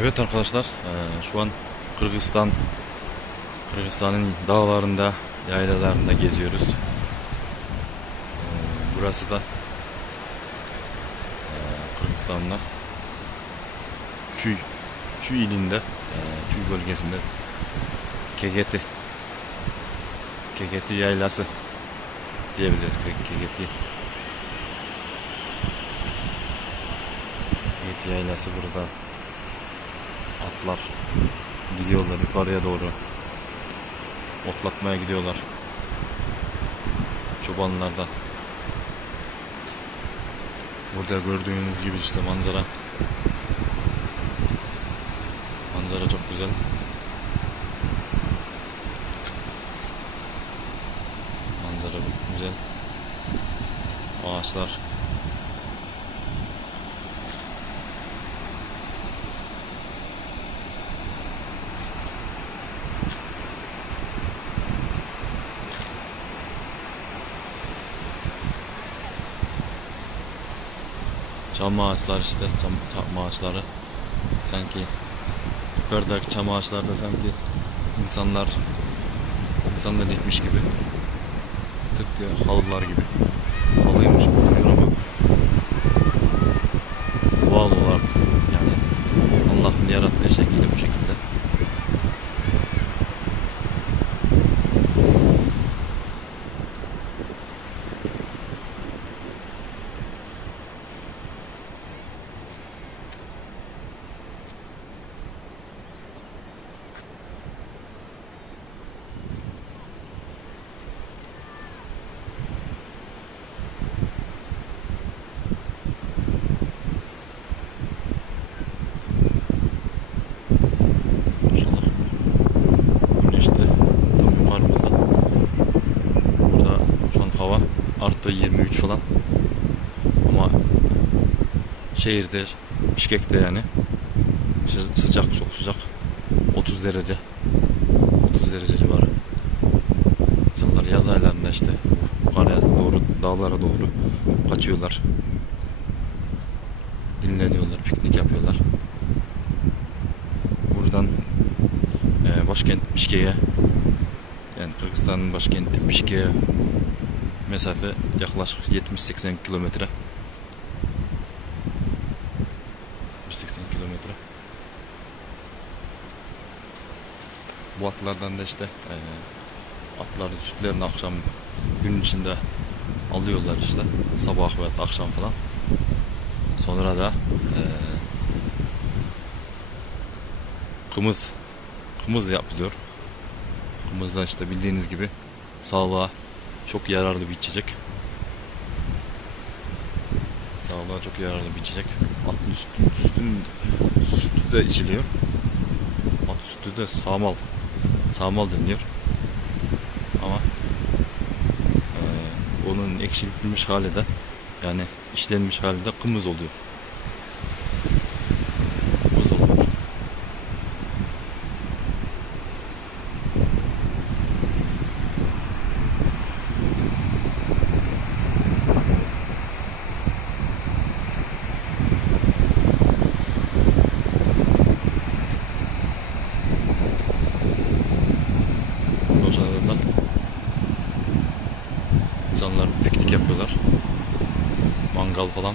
Evet arkadaşlar, şu an Kırgızistan'ın dağlarında, yaylalarında geziyoruz. Burası da Kırgızistan'da Çuy ilinde, Çuy bölgesinde Kegeti yaylası diyebiliriz. Kegeti yaylası burada. Atlar gidiyorlar yukarıya doğru. Otlatmaya gidiyorlar. Çobanlar da. Burada gördüğünüz gibi işte manzara. Manzara çok güzel. Manzara güzel. Ağaçlar. Çam ağaçlar işte, çam ağaçları. Sanki yukarıdaki çam ağaçlarda sanki insanlar dikmiş gibi. Tıpkı halılar gibi. Halıymış bilmiyorum ama doğal olarak yani Allah'ın yarattığı şekilde bu şekilde. Arttı 23 falan. Ama şehirde, Bişkek'te yani sıcak, çok sıcak. 30 derece. 30 derece civarı. İnsanlar yaz aylarında işte yukarıya doğru, dağlara doğru kaçıyorlar. Dinleniyorlar, piknik yapıyorlar. Buradan başkent Bişkek'e, yani Kırgızistan'ın başkenti Bişkek'e mesafe yaklaşık 70-80 kilometre. 80 kilometre. Bu atlardan da işte atların sütlerini akşam gün içinde alıyorlar işte sabah veya akşam falan. Sonra da kımız yapılıyor. Kımız da işte bildiğiniz gibi sağlığa çok yararlı bir içecek. Sağlığa çok yararlı bir içecek. Atın sütü de içiliyor. At sütü de sağmal deniliyor. Ama onun ekşitilmiş hali de, yani işlenmiş hali de kımız oluyor. Kımız oluyor. İnsanlar piknik yapıyorlar. Mangal falan.